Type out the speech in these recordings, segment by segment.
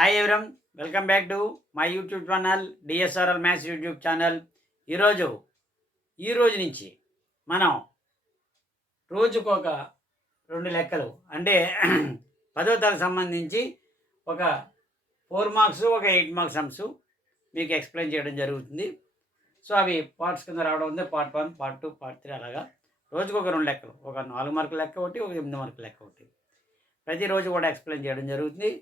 Hi ఎవరం, welcome back to my YouTube channel DSRL maths YouTube channel. ఈరోజు ఈ రోజు నుంచి మనం రోజుకొక 2 లెక్కలు అంటే 10వ తరగతి సంబంధించి ఒక 4 మార్క్స్ ఒక 8 మార్క్స్ సమ్స్ మీకు ఎక్స్ప్లెయిన్ చేయడం జరుగుతుంది. సో అవి పార్ట్స్ కింద రావడం ఉంది. పార్ట్ 1, పార్ట్ 2, పార్ట్ 3 అలాగా రోజుకొక 2 లెక్కలు, ఒక 4 మార్కుల లెక్క ఒకటి, ఒక 8 మార్కుల లెక్క ఒకటి ప్రతిరోజు కూడా ఎక్స్ప్లెయిన్ చేయడం జరుగుతుంది.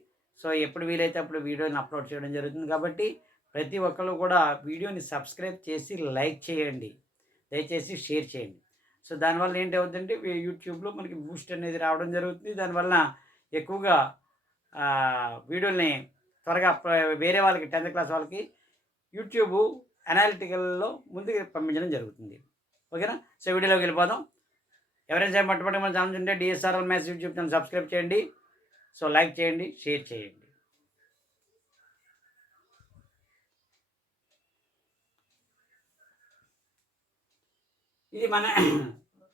సో ఎప్పుడు వీలైతే అప్పుడు వీడియోని అప్లోడ్ చేయడం జరుగుతుంది. కాబట్టి ప్రతి ఒక్కరు కూడా వీడియోని సబ్స్క్రైబ్ చేసి లైక్ చేయండి, దయచేసి షేర్ చేయండి. సో దానివల్ల ఏంటి అవుతుందంటే యూట్యూబ్లో మనకి బూస్ట్ అనేది రావడం జరుగుతుంది. దానివల్ల ఎక్కువగా వీడియోని త్వరగా వేరే వాళ్ళకి 10th క్లాస్ వాళ్ళకి యూట్యూబ్ అనాలిటికల్లో ముందుకు పంపించడం జరుగుతుంది. ఓకేనా? సో వీడియోలోకి వెళ్ళిపోదాం. ఎవరైనా సరే మొట్టమొదటి మన ఛానల్ ఉంటే DSRL maths YouTube channel subscribe చేయండి. సో లైక్ చేయండి, షేర్ చేయండి. ఇది మన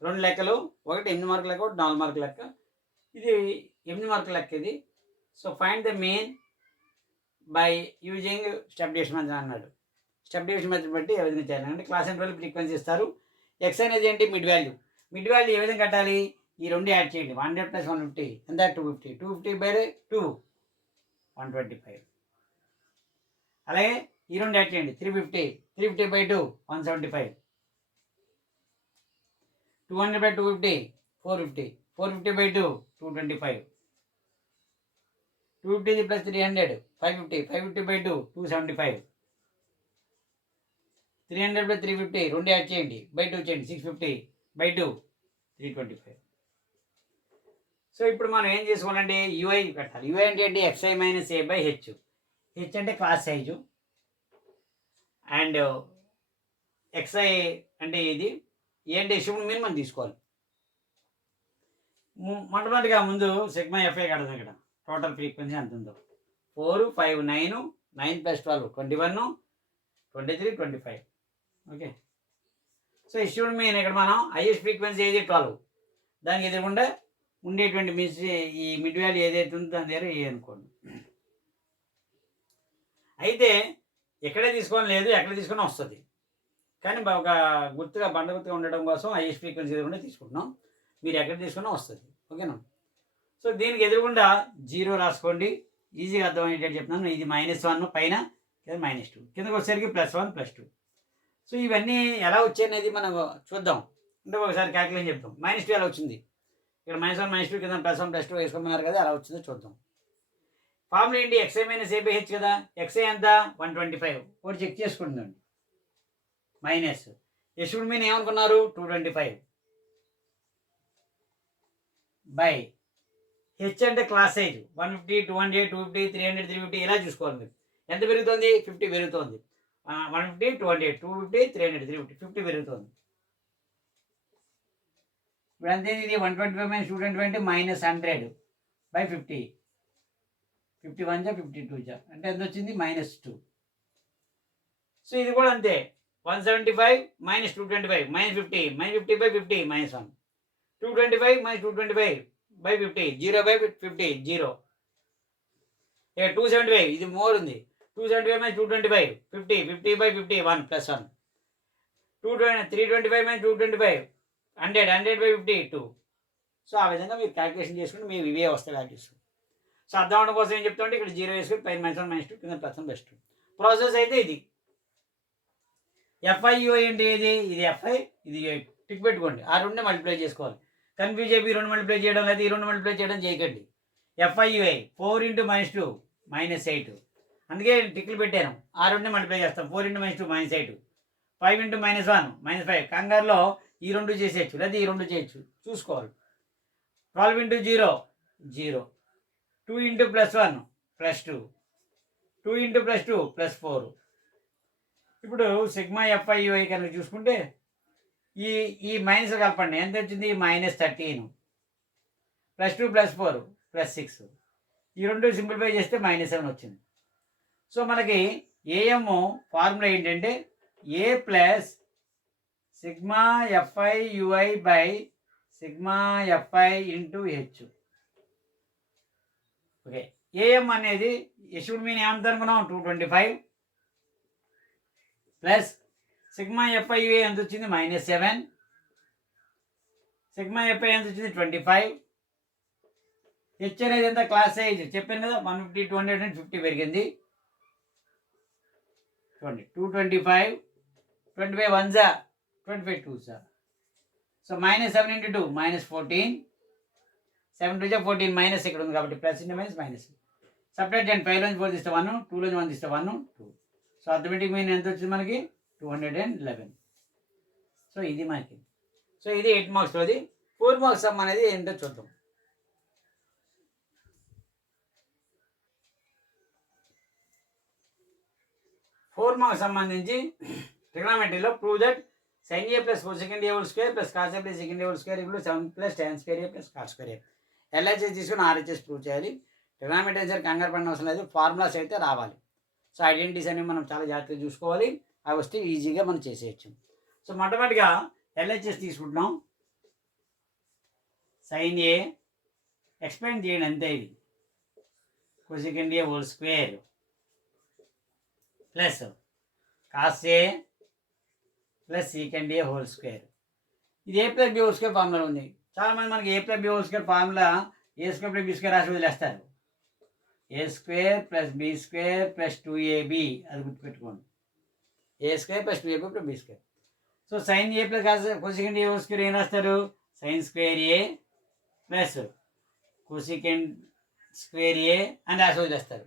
2 లెక్కలు, ఒకటి 8 మార్కుల లెక్క, ఒకటి 4 మార్కుల లెక్క. ఇది 8 మార్కుల లెక్క ఇది. So find the main by using step division method అన్నాడు. స్టెప్ డివిజన్ మెథడ్ బట్టి ఏ విధంగా చేయాలి అంటే క్లాస్ ఇంటర్వల్ ఫ్రీక్వెన్సీ ఇస్తారు. ఎక్స్ అనేది ఏంటి? Mid value. మిడ్ వాల్యూ ఏ విధంగా కట్టాలి? ఈ 2 యాడ్ చేయండి. 100 + 150 ఎంత? 250. 250/2 125. అలాగే ఈ 2 యాడ్ చేయండి. 350. 350/2 175. 200/250 450. 450/2 225. 250 + 300 550. 550/2 275. 300/350 2 యాడ్ చేయండి, /2 చేయండి, 650/2 325. సో ఇప్పుడు మనం ఏం చేసుకోవాలంటే యూఐ పెట్టాలి. యూఐ అంటే ఏంటి? xi - a/h. హెచ్ అంటే క్లాస్ సైజు అండ్ xi అంటే ఇది ఏంటి? షిఫ్ట్ మినిమం తీసుకోవాలి. మొట్టమొదటిగా ముందు సిగ్మా ఎఫ్ఐ కడదాం. ఇక్కడ టోటల్ ఫ్రీక్వెన్సీ ఎంత ఉందో 4 5 9 9 + 12 21 23 25. ఓకే. సో ఈ షిఫ్ట్ మీన్ ఇక్కడ మనం హైయెస్ట్ ఫ్రీక్వెన్సీ ఏది 12, దానికి ఎదురకుండా ఉండేటువంటి ఈ మిడ్ వాల్యూ ఏదైతే ఉందో దాని దగ్గర ఏ అనుకోండి. అయితే ఎక్కడే తీసుకోని లేదు, ఎక్కడ తీసుకున్నా వస్తుంది. కానీ ఒక గుర్తుగా బండ గుర్తుగా ఉండడం కోసం హైయెస్ట్ ఫ్రీక్వెన్సీ ఎదురుకుండా తీసుకుంటున్నాం. మీరు ఎక్కడ తీసుకున్నా వస్తుంది. ఓకేనా? సో దీనికి ఎదురుగుండా 0 రాసుకోండి. ఈజీగా అర్థమయ్యేటట్టు చెప్తున్నాను. ఇది -1 పైన, -2 కిందకి వచ్చేసరికి +1 +2. సో ఇవన్నీ ఎలా వచ్చాయనేది మనం చూద్దాం. అంటే ఒకసారి క్యాల్కులేషన్ చెప్తాం. -2 ఎలా వచ్చింది? ఇక్కడ -1 -2 కింద +1 +2 వేసుకోమన్నారు కదా, అలా వచ్చిందో చూద్దాం. ఫార్ములా ఏంటి? xi - a/h కదా. xi ఎంత? 125. ఒకటి చెక్ చేసుకుంటుందండి. మైనస్ ఎప్పుడు మీరు ఏమనుకున్నారు? 225 బై హెచ్ అంటే క్లాస్ సైజ్ 150 200 250 300 350 ఇలా చూసుకోవాలి. మీరు ఎంత పెరుగుతుంది? 50 పెరుగుతుంది. 150 200 250 300 350 50 పెరుగుతుంది. ఇప్పుడు అంతే. ఇది 125 - 220 -100/50. 51 52 అంటే ఎంత వచ్చింది? -2. సో ఇది కూడా అంతే. 175 - 225 -50 -50/50 -1. 225 - 225/50 0/50 0. ఇక 275 ఇది మోర్ ఉంది. 275 - 225 50 50/50 1 +1. 325 - 225 100 100/50 2. సో ఆ విధంగా మీరు క్యాల్కులేషన్ చేసుకుంటే మీరు ఇవే వస్తాయి వాల్యూస్. సో అర్థం అవడం కోసం ఏం చెప్తామంటే ఇక్కడ 0 వేసుకుని పైన -1 -2 కింద +1 +2. ప్రాసెస్ అయితే ఇది. FIUI అంటే ఏది? ఇది FI, ఇది టిక్ పెట్టుకోండి. ఆ 2 మల్టిప్లై చేసుకోవాలి. కన్ఫ్యూజ్ అయిపోయి 2 మల్టిప్లై చేయడం, లేదా ఈ 2 మల్టిప్లై చేయడం చేయకండి. FIUI 4 × -2 -8. అందుకే టిక్లు పెట్టాను. ఆ 2 మల్టిప్లై చేస్తాం. 4 × -2 -8. 5 × -1 -5. కంగారులో ఈ 2 చేసేయచ్చు, లేదా ఈ 2 చేయొచ్చు, చూసుకోవాలి. 12 × 0 0. 2 × +1 +2. 2 × +2 +4. ఇప్పుడు సిగ్మా FIUI కనుక చూసుకుంటే ఈ మైనస్ కలపండి. ఎంత వచ్చింది? -13 +2 +4 +6. ఈ 2 సింప్లిఫై చేస్తే -7 వచ్చింది. సో మనకి AM ఫార్ములా ఏంటంటే A + sigma FIUI sigma FI × H. Okay. AM అనేది ఎస్యూడ్ మీన్ ఏమంత అనుకున్నాం 225 ప్లస్ సిగ్మా ఎఫ్ఐఏ ఎంత వచ్చింది -7, సిగ్మా ఎఫ్ఐ ఎంత వచ్చింది 25. హెచ్ అనేది ఎంత క్లాస్ సైజ్ చెప్పాను కదా 150 250 పెరిగింది. చూడండి 225 25 1 జా 25 2 జా. సో -7 × 2 -14, 7 2 జా 14, మైనస్ ఇక్కడ ఉంది కాబట్టి plus into minus minus. Separate చేయండి, 5 నుంచి 4 తీస్తే 1, 2 నుంచి 1 తీస్తే 1 2. సో అథమెటిక్ మీన్ ఎంత వచ్చింది మనకి 211. సో ఇది మనకి, సో ఇది 8 మార్క్స్లోది. 4 మార్క్స్ సమ్ అనేది ఏంటో చూద్దాం. ఫోర్ మార్క్స్ సంబంధించి ట్రిగ్నామెట్రీలో prove that sin a plus cosecant a whole square plus cos a plus secant a whole square ఇప్పుడు 7 plus tan square a plus cos square a. LHS తీసుకుని RHS prove చేయాలి. Trigonometry sir కంగారు పడిన అవసరం లేదు, formulas అయితే రావాలి. So identities అనేవి మనం చాలా జాగ్రత్తగా చూసుకోవాలి, అవి వస్తే ఈజీగా మనం చేసేయచ్చు. సో మొట్టమొదటిగా LHS తీసుకుంటున్నాం. sin a ఎక్స్ప్లెయిన్ చేయండి అంతే, ఇది cosecant a whole square plus cos a plus secant a whole square. ఇది a plus B whole square formula ఉంది. చాలామంది మనకి a plus B whole square formula a square plus B square రాసి వదిలేస్తారు. a square plus B square plus 2ab, అది గుర్తుపెట్టుకోండి. a square plus 2ab plus B square. So sin a plus cosecant a whole square ఏం రాస్తారు, sin square a plus cosecant square a అని రాసి వదిలేస్తారు.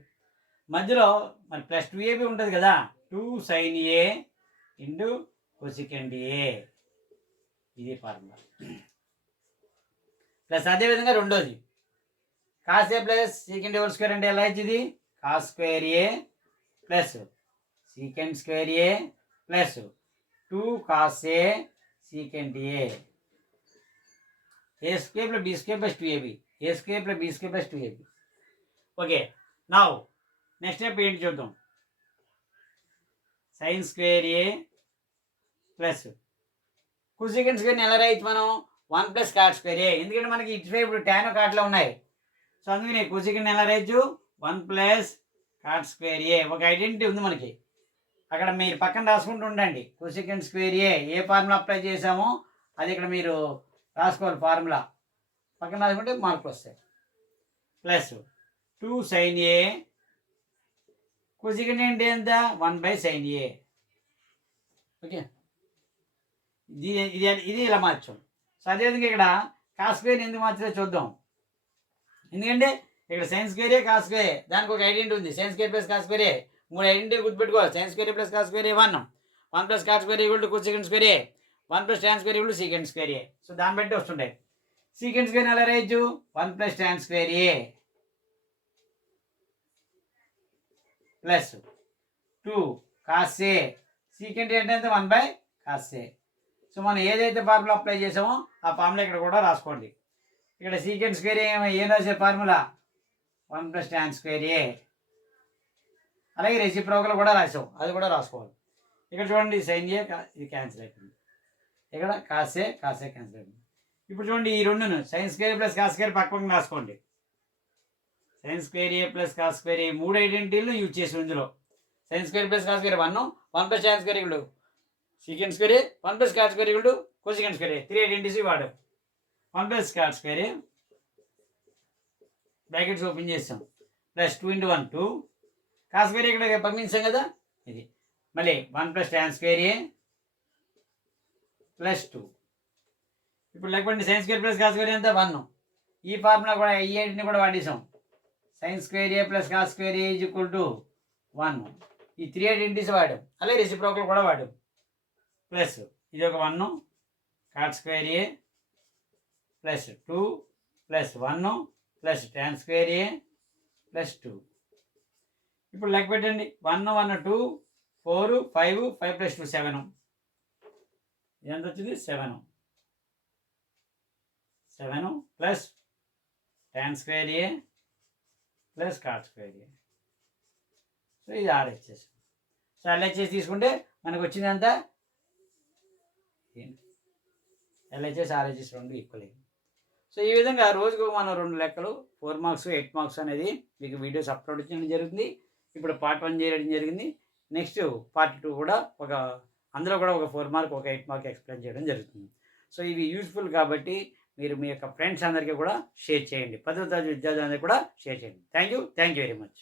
మధ్యలో మరి ప్లస్ 2ab ఉంటుంది కదా, 2 sin a into cosecant a, ఇది ఫార్ములా. ప్లస్ అదేవిధంగా రెండోది cos a plus secant a whole square అంటే ఎలా ఇచ్చింది, cos square a plus secant square a plus 2 cos a secant a, a square plus B square plus 2ab, a square plus B square plus 2ab. Okay, now next step ఏంటి చూద్దాం. sin square a plus cosecant స్క్వేర్ని ఎలా రాయొచ్చు మనం, 1 plus cot square a. ఎందుకంటే మనకి ఇటువైపు ఇప్పుడు tan కాట్లో ఉన్నాయి. సో అందుకని cosecant ఎలా రాయొచ్చు, 1 ప్లస్ cot స్క్వేర్ a. ఒక ఐడెంటిటీ ఉంది మనకి, అక్కడ మీరు పక్కన రాసుకుంటూ ఉండండి. cosecant square a A formula apply చేసామో అది ఇక్కడ మీరు రాసుకోవాలి, ఫార్ములా పక్కన రాసుకుంటే మార్కులు వస్తాయి. ప్లస్ 2 sin a, cosecant అంటే ఎంత 1/sin a. ఓకే, ఇది ఇలా మార్చాం. సో అదేవిధంగా ఇక్కడ cos స్క్వేర్ ఎందుకు మార్చాలో చూద్దాం. ఎందుకంటే ఇక్కడ sin స్క్వేర్ ఏ cos స్క్వేర్, దానికి ఒక ఐడెంటిటీ ఉంది, sin square plus cos square. 3 identity గుర్తుపెట్టుకోవాలి. sin square plus cos square 1, 1 plus cot square equal to cosecant square, 1 plus tan square equal to secant square. So దాన్ని బట్టి వస్తుంటాయి. secant square ఎలా రాయొచ్చు, 1 plus tan square plus 2 cos a, secant అంటే ఎంత 1/cos a. So మనం ఏదైతే formula apply చేసామో ఆ ఫార్ములా ఇక్కడ కూడా రాసుకోండి. ఇక్కడ secant స్క్వేర్ ఏం రాసే formula 1 plus tan square a. అలాగే రెసిప్రోకల్ కూడా రాసాం, అది కూడా రాసుకోవాలి. ఇక్కడ చూడండి sin a ఇది క్యాన్సిల్ అయిపోయింది, ఇక్కడ cos a క్యాన్సిల్ అయిపోయింది. ఇప్పుడు చూడండి ఈ రెండును sin square plus cos square పక్కన రాసుకోండి. sin square a plus cos square a 3 ఐడెంటిటీలు యూజ్ చేసి ఇందులో sin square plus cos square 1, 1 plus tan square equal to secant square, 1 plus cot square equal to cosecant square. 3 identities వాడు. 1 plus cot square brackets open చేస్తాం plus 2 × 1 2 cos square ఇక్కడ పంపించాం కదా, ఇది మళ్ళీ 1 ప్లస్ tan స్క్వేర్ ప్లస్ 2. ఇప్పుడు లేకపోతే sin square plus cos square ఎంత 1. ఈ ఫార్ములా కూడా ఈ ఐడెంటిటీ కూడా వాడేసాం. sin square a plus cos square is equal to 1. ఈ 3 ఐడెంటిటీస్ వాడాం, అలాగే రెసిప్రోకల్ కూడా వాడాం. ప్లస్ ఇది ఒక 1 cot square a plus 2 plus 1 plus tan square a plus 2. ఇప్పుడు లెక్క పెట్టండి, 1 1 2 4 5 5 ప్లస్ 2 7. ఎంత వచ్చింది 7 plus tan square a plus cot square a. So ఇది RHS. సో LHS తీసుకుంటే మనకు వచ్చిందంతా LHS RHS రెండు ఈక్వల్. సో సో ఈ విధంగా రోజుకు మనం 2 లెక్కలు 4 మార్క్స్ 8 మార్క్స్ అనేది మీకు వీడియోస్ అప్లోడ్ చేయడం జరుగుతుంది. ఇప్పుడు పార్ట్ 1 చేయడం జరిగింది. నెక్స్ట్ పార్ట్ 2 కూడా అందులో కూడా ఒక 4 మార్క్ ఒక 8 మార్క్ ఎక్స్ప్లెయిన్ చేయడం జరుగుతుంది. సో ఇవి యూజ్ఫుల్ కాబట్టి మీరు మీ యొక్క ఫ్రెండ్స్ అందరికీ కూడా షేర్ చేయండి. 10వ తరగతి విద్యార్థులందరికీ కూడా షేర్ చేయండి. Thank you very much.